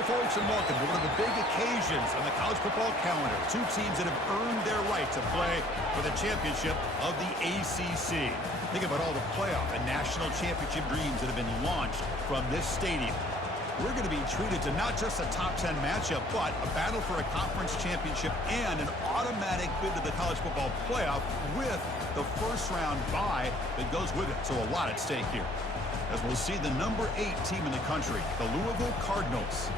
Hi, folks, and welcome to one of the big occasions on the college football calendar. Two teams that have earned their right to play for the championship of the ACC. Think about all the playoff and national championship dreams that have been launched from this stadium. We're going to be treated to not just a top 10 matchup, but a battle for a conference championship and an automatic bid to the college football playoff with the first-round bye that goes with it. So a lot at stake here, as we'll see the number 8 team in the country, the Louisville Cardinals,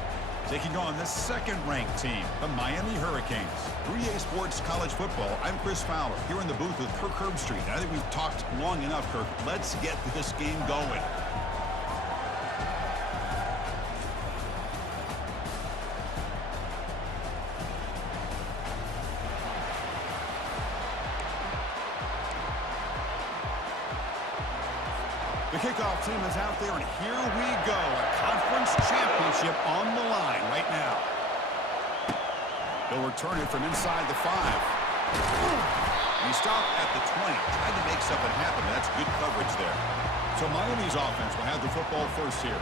taking on the second-ranked team, the Miami Hurricanes. 3A Sports College Football, I'm Chris Fowler, here in the booth with Kirk Herbstreit. I think we've talked long enough, Kirk. Let's get this game going. The kickoff team is out there, and here we go. A conference championship on the line right now. They'll return it from inside the 5. He stopped at the 20. Tried to make something happen, but that's good coverage there. So Miami's offense will have the football first here.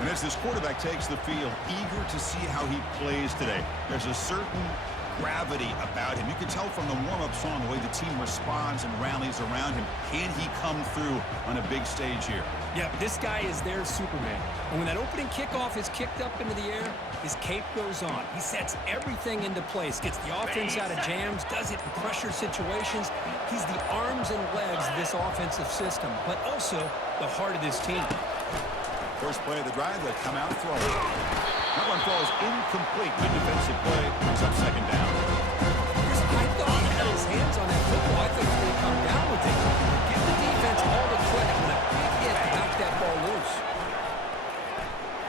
And as this quarterback takes the field, eager to see how he plays today. There's a certain gravity about him. You can tell from the warm-up song the way the team responds and rallies around him. Can he come through on a big stage here? Yeah, this guy is their Superman. And when that opening kickoff is kicked up into the air, his cape goes on. He sets everything into place, gets the offense out of jams, does it in pressure situations. He's the arms and legs of this offensive system, but also the heart of this team. First play of the drive, they come out throwing. That one falls incomplete. Good defensive play. Brings up second down. I thought he had his hands on that football. I thought he was going to come down with it. Give the defense all the credit with a big hit to knock that ball loose.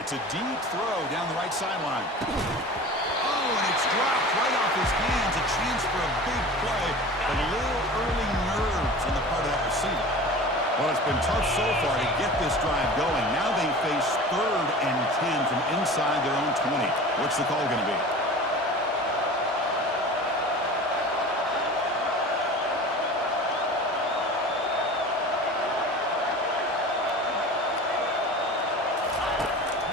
It's a deep throw down the right sideline. Oh, and it's dropped right off his hands. A chance for a big play, but a little early nerves on the part of that receiver. Well, it's been tough so far to get this drive going. Now they face 3rd and 10 from inside their own 20. What's the call going to be?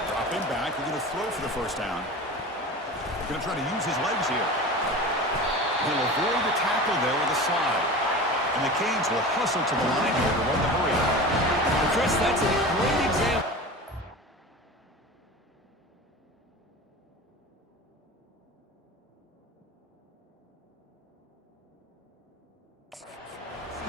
Dropping back. We're going to throw for the first down. Going to try to use his legs here. He'll avoid the tackle there with a slide. And the Canes will hustle to the line here to run the hurry. Well, Chris, that's a great example.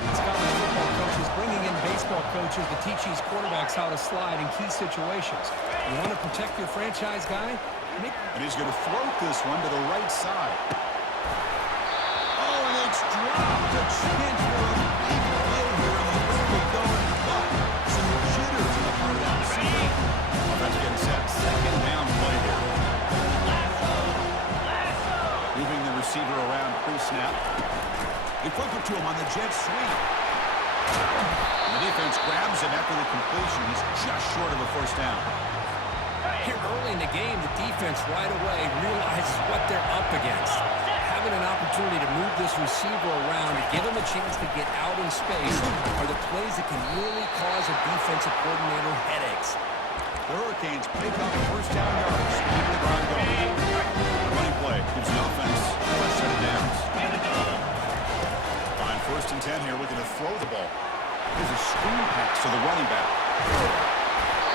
These college football coaches bringing in baseball coaches to teach these quarterbacks how to slide in key situations. You want to protect your franchise guy? And he's going to float this one to the right side. Oh, and it's dropped. A chance for a big play here in the early going, but some jitters in the part of that receiver. Oh, that's getting set. Second down play here. Moving the receiver around pre-snap. They flip it to him on the jet sweep. And the defense grabs him after the completion. He's just short of a first down. Here early in the game, the defense right away realizes what they're up against. Having an opportunity to move this receiver around to give him a chance to get out in space are the plays that can really cause a defensive coordinator headaches. The Hurricanes pick up first down yards. Keep the drive going. The running play gives the offense a fresh set of downs. On 1st and 10 here, looking to throw the ball. Here's a screen pass to the running back.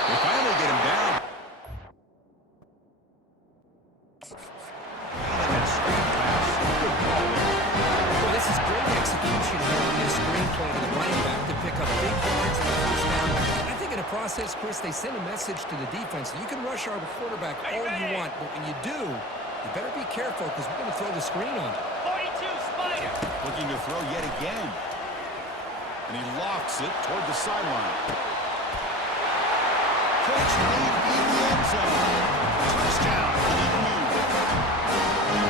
They finally get him down. Process, Chris, they send a message to the defense. You can rush our quarterback all you want, but when you do, you better be careful because we're going to throw the screen on him. 42 Spider. Looking to throw yet again. And he lofts it toward the sideline. Catch made in the end zone. Touchdown.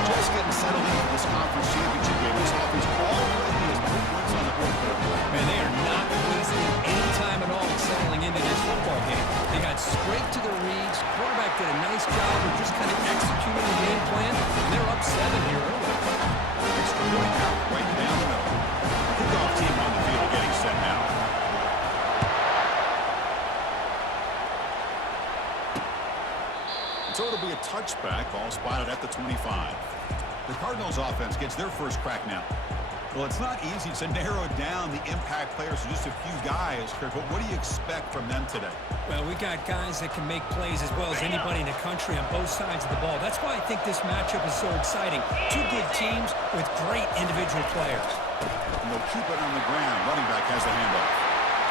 Just getting settled into this conference championship game. This offense already has 3 points on the board. Man, they are not wasting any time at all settling into this football game. They got straight to their reads. Quarterback did a nice job of just kind of executing the game plan, and they're up 7 here early. Extra point out right down the middle. Kickoff team on the field getting set now. So it'll be a a touchback. Ball spotted at the 25. The Cardinals offense gets their first crack now. Well, it's not easy to narrow down the impact players to just a few guys, Kirk, but what do you expect from them today? Well, we got guys that can make plays as well as anybody in the country on both sides of the ball. That's why I think this matchup is so exciting. Two good teams with great individual players. And they'll keep it on the ground. Running back has the handoff.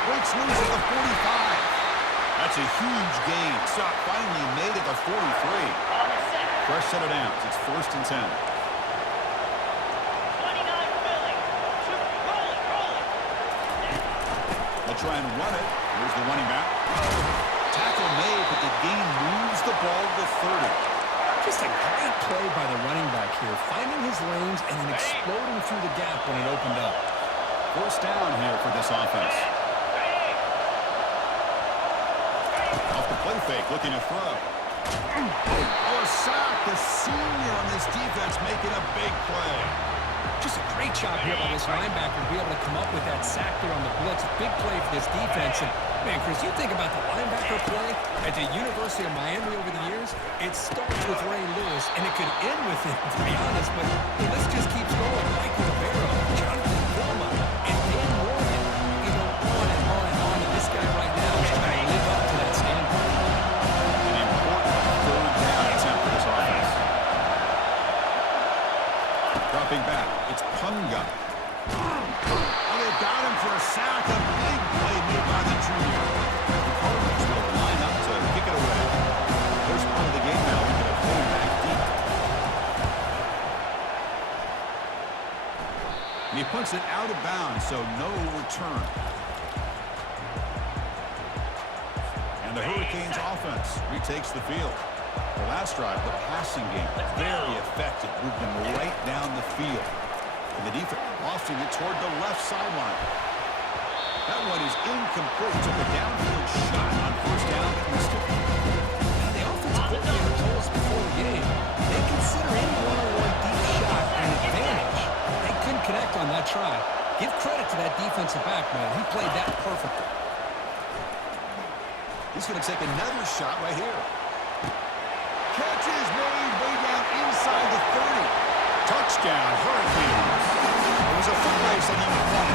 Breaks loose at the 45. That's a huge gain. Stop finally made at the 43. Fresh set of downs. It's 1st and 10. They'll try and run it. Here's the running back. Tackle made, but the gain moves the ball to the 30. Just a great play by the running back here, finding his lanes and then exploding through the gap when it opened up. 1st down here for this offense. Off the play fake, looking to throw. Oh, a sack. The senior on this defense making a big play. Just a great job here by this linebacker to be able to come up with that sack there on the blitz. A big play for this defense. And, man, Chris, you think about the linebacker play at the University of Miami over the years, it starts with Ray Lewis, and it could end with him, to be honest. But the list just keeps going. Mike Rivera, Jonathan Vilma, and Dan Morgan. You go on and on and on. And this guy right now is trying to live up to that standard. An important 3rd down attempt for this offense. Dropping back. It's Punga. Oh, they've got him for a sack. A big play made by the junior. The Cardinals will line up to kick it away. First part of the game now. We're going to pull him back deep. And he puts it out of bounds, so no return. And the Hurricanes offense retakes the field. The last drive, the passing game, very effective. Moved them right down the field. And the defense lofting it toward the left sideline. That one is incomplete. Took a downfield shot on 1st down and missed it. Now, the offensive coordinator told us before the game, they consider any one-on-one deep shot an advantage. They couldn't connect on that try. Give credit to that defensive back, man. He played that perfectly. He's going to take another shot right here. Catch is made way down inside the 30. Touchdown, Hurricanes. It was a foot race that he won.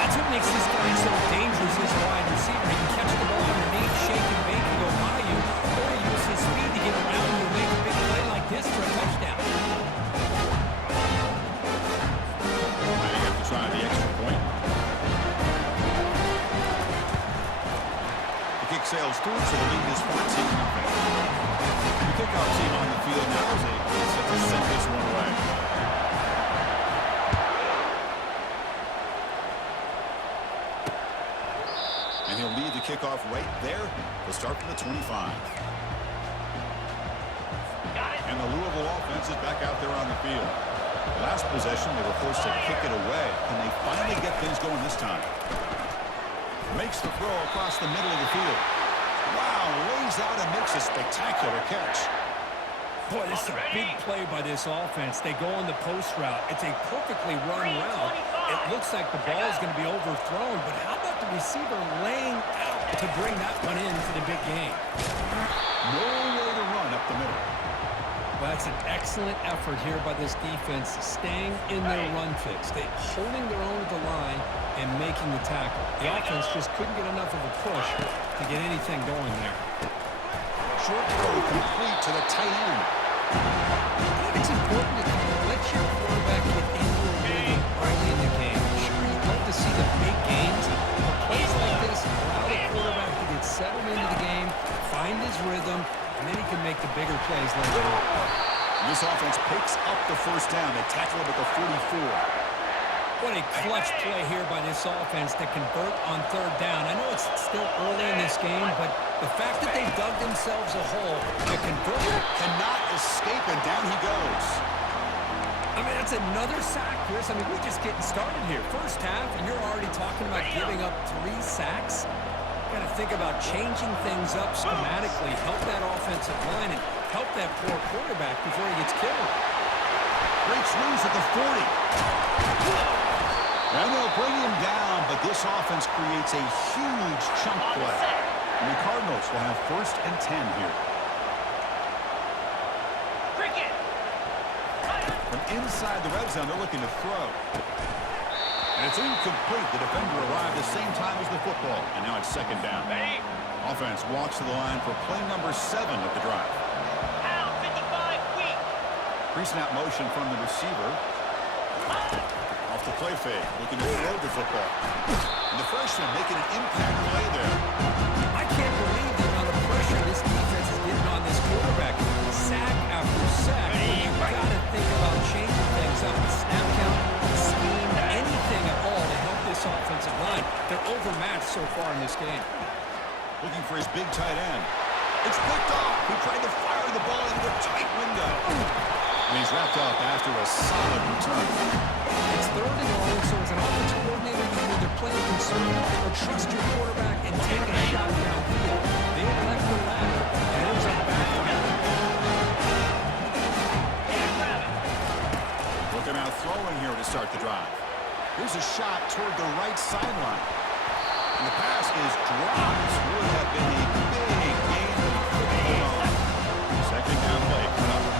That's what makes this guy so dangerous as a wide receiver. He can catch the ball underneath, shake and bake and go by you, or use his speed to get around you and make a big play like this for a touchdown. Might have to try the extra point. The kick sails through, so the lead is 14-0. The kickoff team on the field now is set to send this one away. And he'll lead the kickoff right there. They'll start from the 25. And the Louisville offense is back out there on the field. Last possession, they were forced to kick it away. Can they finally get things going this time? Makes the throw across the middle of the field. Wow, lays out and makes a spectacular catch. Boy, this is a big play by this offense. They go on the post route. It's a perfectly run route. It looks like the ball is going to be overthrown, but how about the receiver laying out to bring that one in for the big game? No way to run up the middle. Well, that's an excellent effort here by this defense, staying in their run fix. They holding their own at the line and making the tackle. The offense just couldn't get enough of a push to get anything going there. Short throw complete to the tight end. I think it's important to kind of let your quarterback get into a rhythm early in the game. Sure, you'd love to see the big games, but plays like this allow the quarterback to get settled into the game, find his rhythm, and then he can make the bigger plays later on. This offense picks up the 1st down. They tackle him at the 44. What a clutch play here by this offense to convert on 3rd down. I know it's still early in this game, but the fact that they dug themselves a hole to convert cannot escape, and down he goes. I mean, that's another sack, Chris. I mean, we're just getting started here. First half, and you're already talking about giving up 3 sacks. Got to think about changing things up schematically, help that offensive line, and help that poor quarterback before he gets killed. Breaks loose at the 40. And they'll bring him down, but this offense creates a huge chunk play. And the Cardinals will have 1st and 10 here. From inside the red zone, they're looking to throw. And it's incomplete. The defender arrived the same time as the football. And now it's second down. Ready? Offense walks to the line for play number 7 of the drive. Out, 55, weak. Pre-snap motion from the receiver. Off the play fake, looking to throw the football. And the freshman making an impact play there. I can't believe the amount of pressure this defense is getting on this quarterback. Sack after sack. You've got to think about changing things up. The snap count, the scheme, anything at all to help this offensive line. They're overmatched so far in this game. Looking for his big tight end. It's picked off. He tried to fire the ball into a tight window. And he's wrapped up after a solid return. It's third and long, so as an offensive coordinator, you can either play conservative or trust your quarterback and take a shot downfield. They elect the latter, and ends up backfiring. Looking out throwing here to start the drive. Here's a shot toward the right sideline. And the pass is dropped. Would have been a big gain, but he couldn't hold on. Second down play coming up.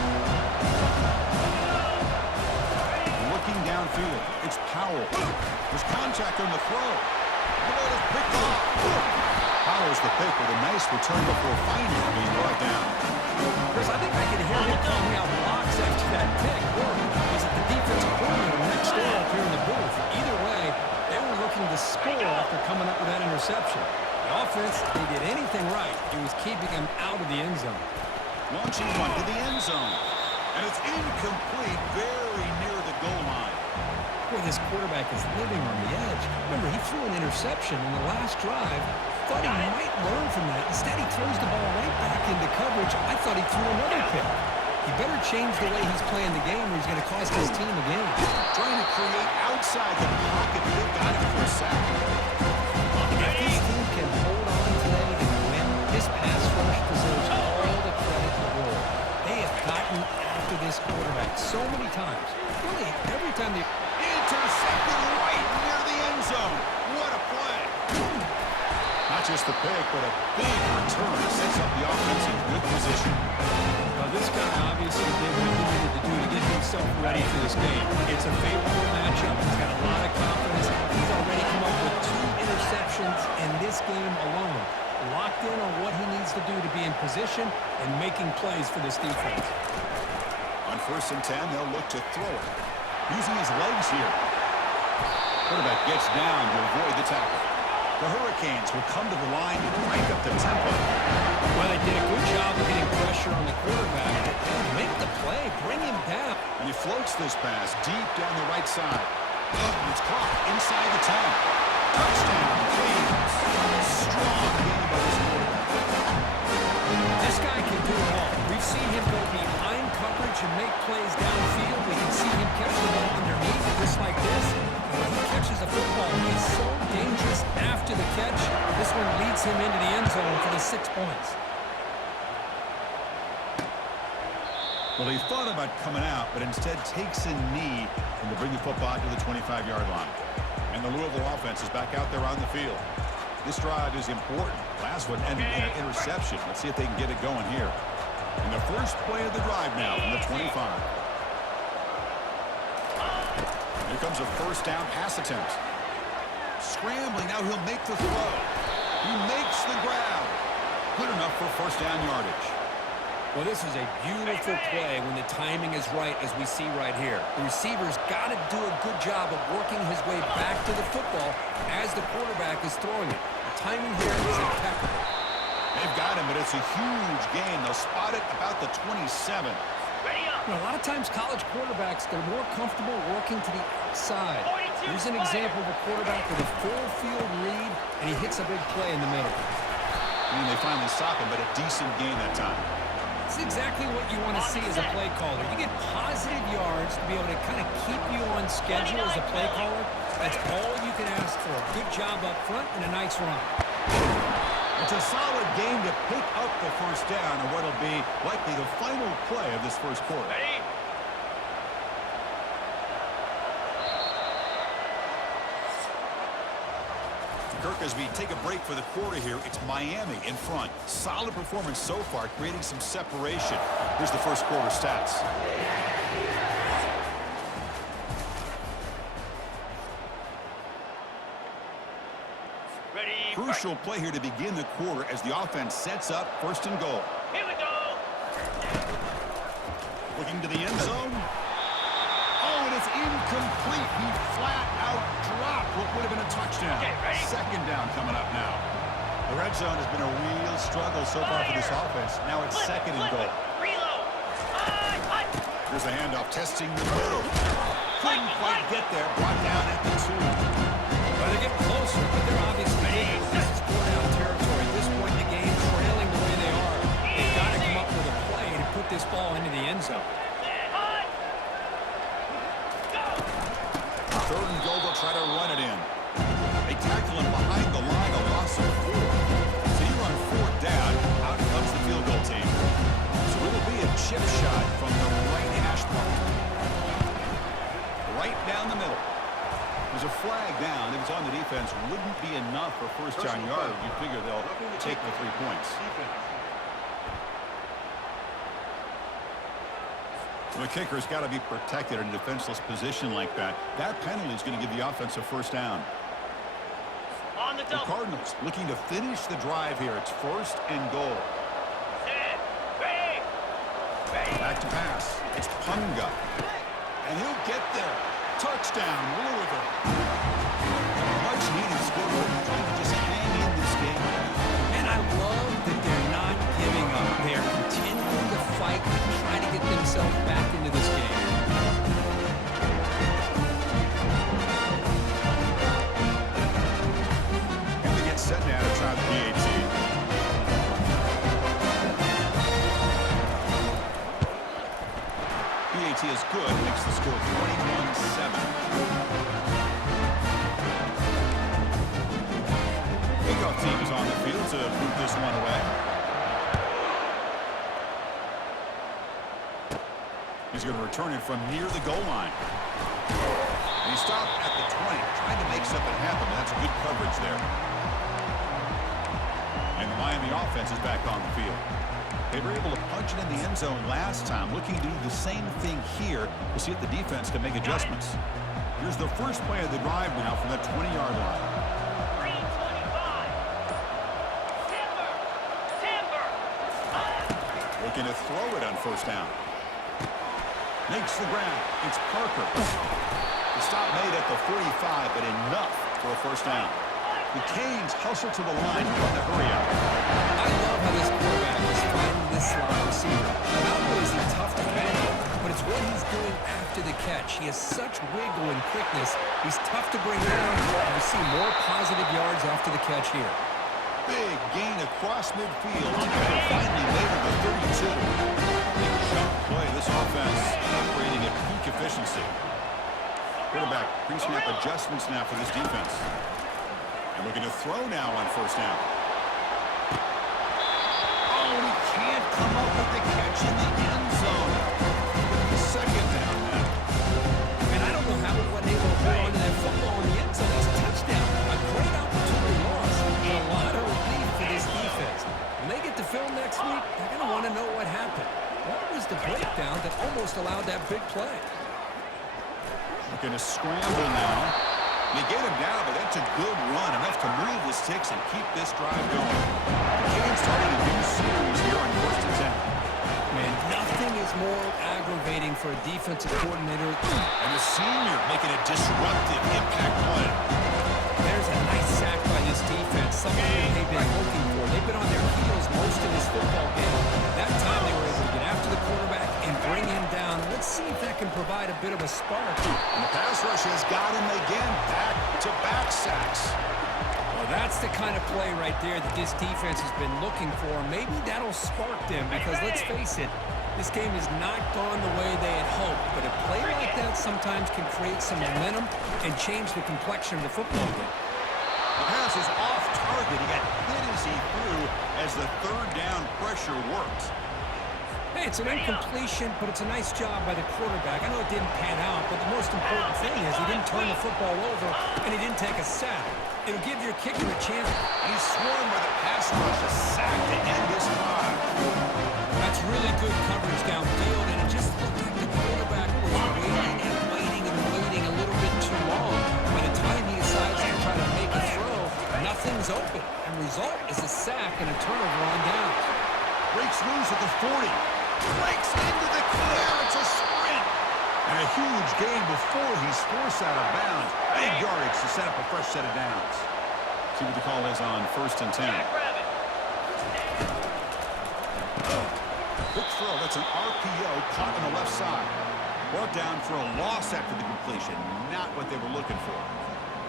Looking downfield. It's Powell. There's contact on the throw. The ball is picked off. Powell's the pick with a nice return before finally being brought down. Chris, I think I can hear him calling out blocks after that pick. Or was it the defensive coordinator next door up here in the booth? Either way, they were looking to score after coming up with that interception. The offense, they did anything right. It was keeping him out of the end zone. Launching one to the end zone. And it's incomplete, very near the goal line. Boy, this quarterback is living on the edge. Remember, he threw an interception in the last drive. Thought he might learn from that. Instead, he throws the ball right back into coverage. I thought he threw another pick. He better change the way he's playing the game or he's going to cost his team a game. Trying to create outside the pocket, but they've got him for a sack. If this team can hold on today and win, this pass rush deserves all the credit in the world. They have gotten after this quarterback so many times. Really, every time they... Intercepted right near the end zone. What a play. Not just the pick, but a big return. Sets up the offense in good position. Well, this guy obviously did what he needed to do to get himself ready for this game. It's a favorable matchup. He's got a lot of confidence. He's already come up with 2 interceptions in this game alone. Locked in on what he needs to do to be in position and making plays for this defense. On 1st and 10, they'll look to throw it. Using his legs here. Quarterback gets down to avoid the tackle. The Hurricanes will come to the line to crank up the tempo. Well, they did a good job of getting pressure on the quarterback. Make the play, bring him down. And he floats this pass deep down the right side. It's caught inside the 10. Touchdown, Canes. Strong game by this quarterback. This guy can do it all. We've seen him go behind coverage and make plays downfield. We can see him catch the ball underneath just like this. And when he catches a football, he's so dangerous after the catch. This one leads him into the end zone for the 6 points. Well, he thought about coming out, but instead takes a knee and to bring the football to the 25-yard line. And the Louisville offense is back out there on the field. This drive is important. Last one ended in an interception. Let's see if they can get it going here. And the first play of the drive now from the 25. Here comes a first down pass attempt. Scrambling, now he'll make the throw. He makes the grab. Good enough for first down yardage. Well, this is a beautiful play when the timing is right, as we see right here. The receiver's got to do a good job of working his way back to the football as the quarterback is throwing it. The timing here is impeccable. They've got him, but it's a huge gain. They'll spot it about the 27. Ready up. You know, a lot of times college quarterbacks, they're more comfortable working to the outside. Here's an example of a quarterback with a full field read, and he hits a big play in the middle. And they finally stop him, but a decent gain that time. It's exactly what you want to see as a play caller. You get positive yards to be able to kind of keep you on schedule as a play caller. That's all you can ask for. Good job up front and a nice run. It's a solid game to pick up the first down in what will be likely the final play of this first quarter. Ready? Kirk, as we take a break for the quarter here, it's Miami in front. Solid performance so far, creating some separation. Here's the first quarter stats. crucial play here to begin the quarter as the offense sets up first and goal. Here we go. Looking to the end zone. Oh, and it's incomplete. He flat out dropped what would have been a touchdown. Okay, ready? Second down coming up now. The red zone has been a real struggle so far for this offense. Now it's second and goal. Reload. Here's a handoff, testing the middle. Couldn't quite get there. Brought down at the 2. Well, they're getting closer, but they're obviously thinking this is four-down territory. At this point in the game, trailing the way they are, they've got to come up with a play to put this ball into the end zone. Third and goal, they'll try to run it in. They tackle him behind the line, a loss of 4. So you run 4th down, out comes the field goal team. So it'll be a chip shot from the right hash mark. Right down the middle. There's a flag down. If it's on the defense, wouldn't be enough for first down yard. You figure they'll take the 3 points. The kicker's got to be protected in a defenseless position like that. That penalty is going to give the offense a first down. On the The double. Cardinals looking to finish the drive here. It's first and goal. Set. Ready. Ready. Back to pass. It's Punga. And he'll get there. Touchdown, Louisville. Much needed score. Trying to just hang in this game. And I love that they're not giving up. They're continuing to fight and trying to get themselves back into this game. And we get set now to try the PAT. PAT is good. Makes the score 21-7. Kickoff team is on the field to move this one away. He's going to return it from near the goal line. And he stopped at the 20, trying to make something happen. That's good coverage there. And the Miami offense is back on the field. They were able to punch it in the end zone last time, looking to do the same thing here to see if the defense can make adjustments. Here's the first play of the drive now from the 20-yard line. 325. Timber. Looking to throw it on first down. Makes the ground. It's Parker. The stop made at the 45, but enough for a first down. The Canes hustle to the line on the hurry up. I love how this quarterback is finding this slot receiver. Not only is he tough to handle, but it's what he's doing after the catch. He has such wiggle and quickness. He's tough to bring down, and we see more positive yards after the catch here. Big gain across midfield. And finally made it to 32. Big jump play. This offense operating at peak efficiency. Quarterback pre-snap adjustments now for this defense. And looking to throw now on first down. Oh, he can't come up with the catch in the end zone. Second down now. And I don't know how he wasn't able to hold on to that football in the end zone. That's a touchdown. A great opportunity loss. And a lot of relief for this defense. When they get to film next week, they're going to want to know what happened. What was the breakdown that almost allowed that big play? Looking to scramble now. They get him down, but that's a good run, enough to move the sticks and keep this drive going. The Canes starting a new series here on first and 10. Man, nothing is more aggravating for a defensive coordinator. And the senior making a disruptive impact play. There's a nice sack by this defense, something that they've been looking for. They've been on their heels most of this football game. That time they were able to get after the quarterback and bring him down. Let's see if that can provide a bit of a spark. And the pass rush has got him again. Back-to-back sacks. Well, that's the kind of play right there that this defense has been looking for. Maybe that'll spark them because, let's face it, this game has not gone the way they had hoped. But a play like that sometimes can create some momentum and change the complexion of the football game. The pass is off target. He got hit as he threw as the third down pressure worked. Hey, it's an incompletion, but it's a nice job by the quarterback. I know it didn't pan out, but the most important thing is he didn't turn the football over and he didn't take a sack. It'll give your kicker a chance. He's swarmed by the pass rush, a sack to end this drive. That's really good coverage downfield, and it just looked like the quarterback was waiting a little bit too long. By the time he decides to try to make a throw, nothing's open. Breaks loose at the 40. Breaks into the clear. It's a sprint. And a huge gain before he's forced out of bounds. Big yardage to set up a fresh set of downs. See what the call is on 1st and 10. Quick throw. That's an RPO caught on the left side. Brought down for a loss after the completion. Not what they were looking for.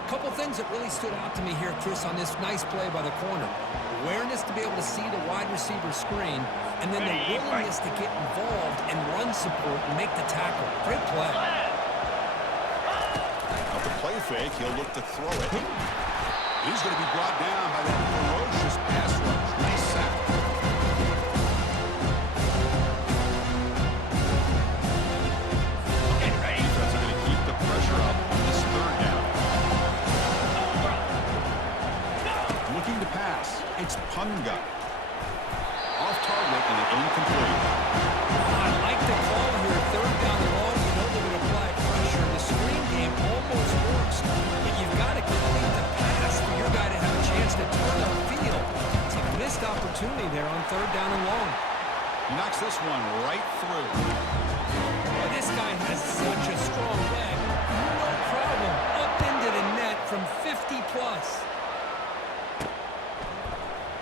Couple things that really stood out to me here, Chris, on this nice play by the corner. Awareness to be able to see the wide receiver screen, and then the willingness to get involved and run support and make the tackle. Great play. Out the play fake, he'll look to throw it. He's going to be brought down by that ferocious pass rush. Nice sack. Okay, ready? Defense are going to keep the pressure up on this 3rd down. Looking to pass. It's Punga. Off target and incomplete. I like the call here. 3rd down and long. You know they're going to apply pressure. The screen game almost works. But you've got to complete the pass for your guy to have a chance to turn the field. It's a missed opportunity there on 3rd down and long. He knocks this one right through. Boy, this guy has such a strong leg. No problem. Up into the net from 50 plus.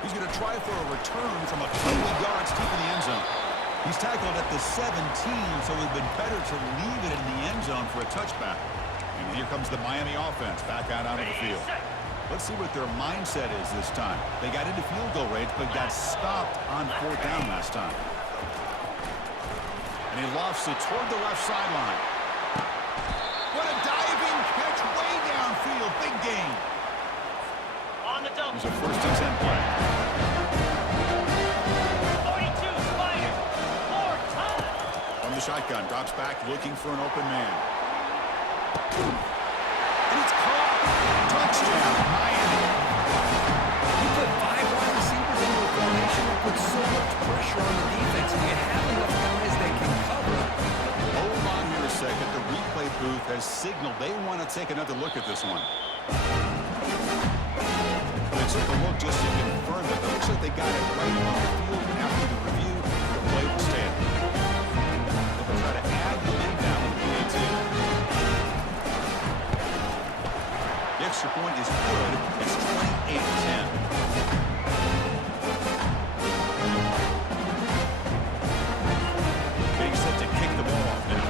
He's going to try for a return from a couple of yards deep in the end zone. He's tackled at the 17, so it would have been better to leave it in the end zone for a touchback. And here comes the Miami offense back out onto the field. Let's see what their mindset is this time. They got into field goal range, but got stopped on 4th down last time. And he lofts it toward the left sideline. What a diving catch way downfield. Big gain. On the double. It's a 1st and 10 play. 42, Spider. 4 time. From the shotgun, drops back looking for an open man. And it's caught. Touchdown, Miami. You put 5 wide receivers into a formation that puts so much pressure on the defense. Do you have enough guys that can cover? Hold on here a second. The replay booth has signaled they want to take another look at this one. They took a look just to confirm it. It looks like they got it right on the field. After the review, the play will stand. They'll try to add the lead down to the PAT. The extra point is good. It's 28-10. Being set to kick the ball off now.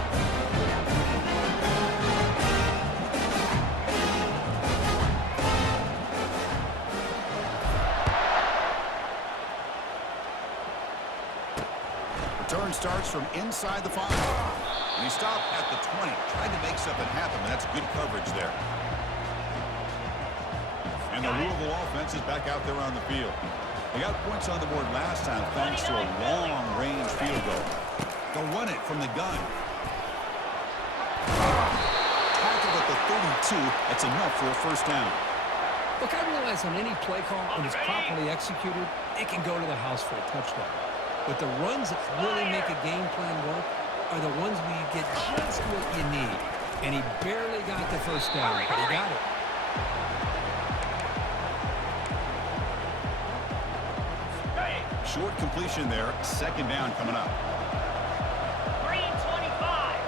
Return starts from inside the 5. And he stopped at the 20, trying to make something happen, but that's good coverage there. And the Louisville offense is back out there on the field. They got points on the board last time thanks to a long-range field goal. They'll run it from the gun. Tackled at the 32. That's enough for a 1st down. Look, I realize on any play call, when it's properly executed, it can go to the house for a touchdown. But the runs that really make a game plan work are the ones where you get just what you need. And he barely got the 1st down, but he got it. Short completion there. 2nd down coming up. Green 25.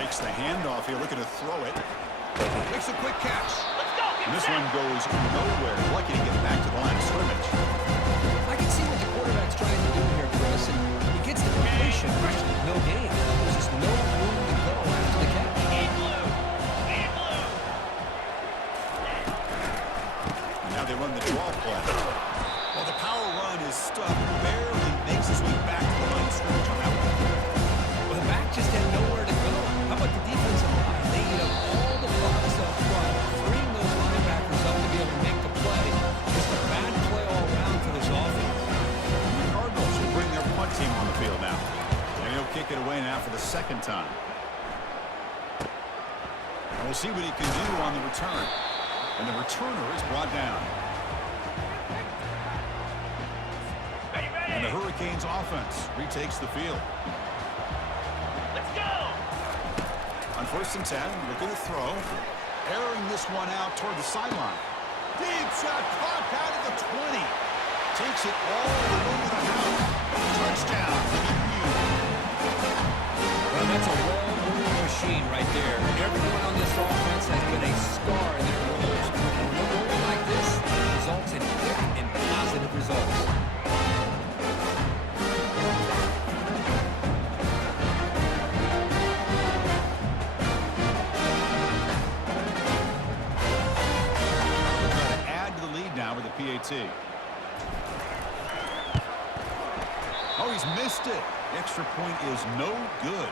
Fakes the handoff here, looking to throw it. Makes a quick catch. Let's go. And this one goes nowhere. Lucky to get back to the line of scrimmage. I can see what the quarterback's trying to do here, Chris, and he gets the completion. No gain. There's just no room to go after the catch. In blue. In blue. And now they run the draw play. Well, the power run is stuck. Barely makes his way back to the line of scrimmage on that one. Well, the back just had nowhere to go. How about the defensive line? They eat up all the blocks up front, freeing those linebackers up to be able to make the play. Just a bad play all around for this offense. The Cardinals will bring their punt team on the field now. And he'll kick it away now for the 2nd time. And we'll see what he can do on the return. And the returner is brought down. And the Hurricanes offense retakes the field. Let's go. On 1st and 10, looking to throw. Airing this one out toward the sideline. Deep shot caught out of the 20. Takes it all the way to the house. Touchdown. Well, that's a well-oiled machine right there. Everyone on this offense has been a star in their roles. And when they're rolling like this, it results in quick and positive results. With the PAT. Oh, he's missed it. The extra point is no good.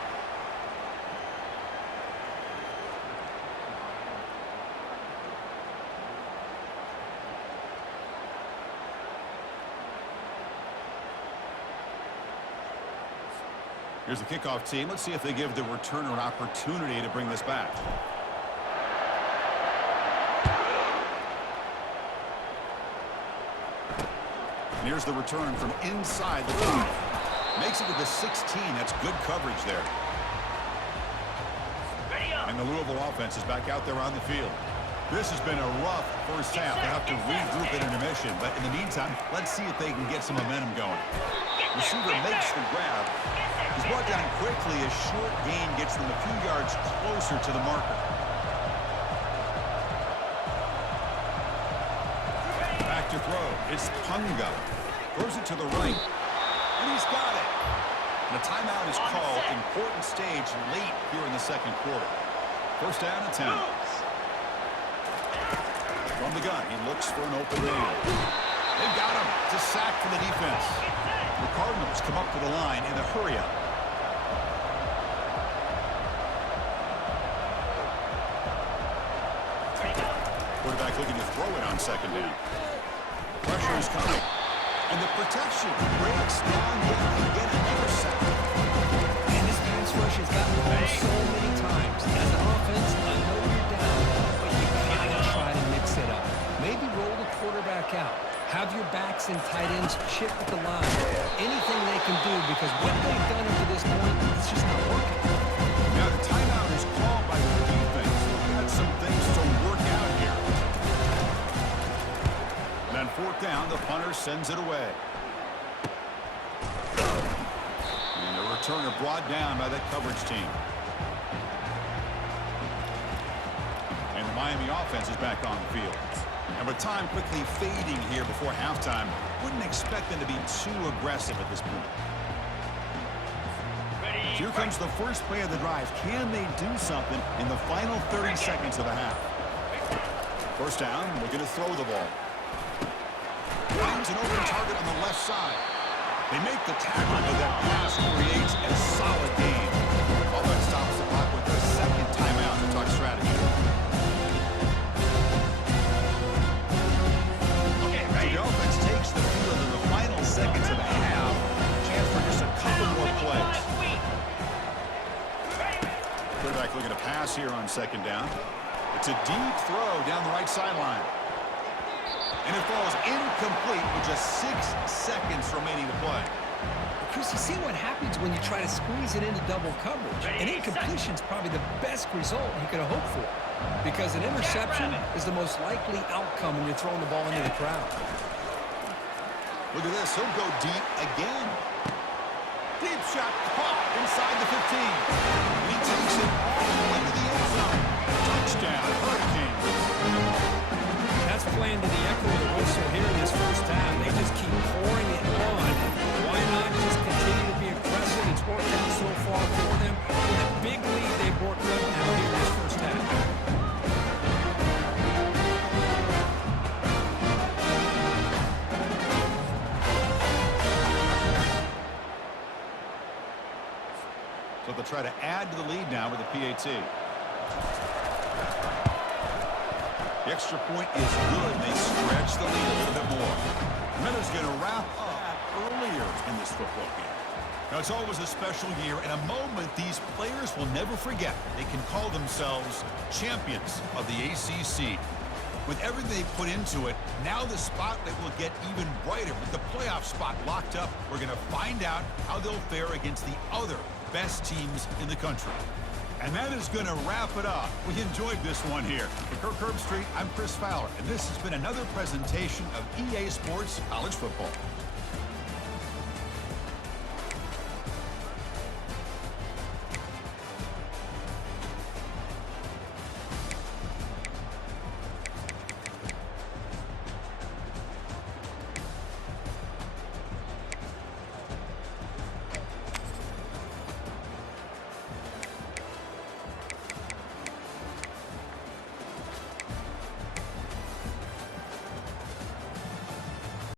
Here's the kickoff team. Let's see if they give the returner an opportunity to bring this back. And here's the return from inside the 5. Makes it to the 16. That's good coverage there. And the Louisville offense is back out there on the field. This has been a rough first half. They have to regroup at intermission. But in the meantime, let's see if they can get some momentum going. Receiver makes the grab. He's brought down quickly. A short gain gets them a few yards closer to the marker. Back to throw. It's Punga. Throws it to the right. And he's got it. And a timeout is called. Important stage late here in the second quarter. First down and 10. From the gun, he looks for an open man. They've got him. It's a sack for the defense. The Cardinals come up to the line in a hurry-up. Quarterback looking to throw it on second down. Pressure is coming. And the protection breaks down yet again. Another sack. And this pass rush has gotten home so many times. As an offense, I know you're down, but you gotta try to mix it up. Maybe roll the quarterback out. Have your backs and tight ends chip at the line. Anything they can do, because what they've done up to this point, it's just not working. Now the timeout is called by the defense. We've got some things to work out here. And on fourth down, the punter sends it away. And the returner brought down by that coverage team. And the Miami offense is back on the field. And with time quickly fading here before halftime, wouldn't expect them to be too aggressive at this point. Here comes the first play of the drive. Can they do something in the final 30 seconds of the half? First down, looking to throw the ball. Finds an open target on the left side. They make the tackle, but that pass creates a solid gain. Offense stops the clock with their second timeout to talk strategy. The offense takes the field in the final seconds of the half. Chance for just a couple more plays. Quarterback looking to pass here on second down. It's a deep throw down the right sideline. And it falls incomplete with just 6 seconds remaining to play. Chris, you see what happens when you try to squeeze it into double coverage. An incompletion is probably the best result you could have hoped for, because an interception is the most likely outcome when you're throwing the ball into the crowd. Look at this. He'll go deep again. Deep shot caught inside the 15. He takes it all the way to the end zone. Touchdown, Hurricanes. That's playing to the echo of the whistle here in this first half. They just keep pouring it on. Why not just continue to be aggressive? It's worked out so far for them. With a big lead they've worked up now here in this first half. So they'll try to add to the lead now with the PAT. The extra point is good. They stretch the lead a little bit more. Miller's going to wrap up earlier in this football game. Now, it's always a special year and a moment these players will never forget. They can call themselves champions of the ACC. With everything they put into it, now the spotlight will get even brighter. With the playoff spot locked up, we're going to find out how they'll fare against the other best teams in the country. And that is going to wrap it up. We enjoyed this one here. For Kirk Herbstreit, I'm Chris Fowler, and this has been another presentation of EA Sports College Football.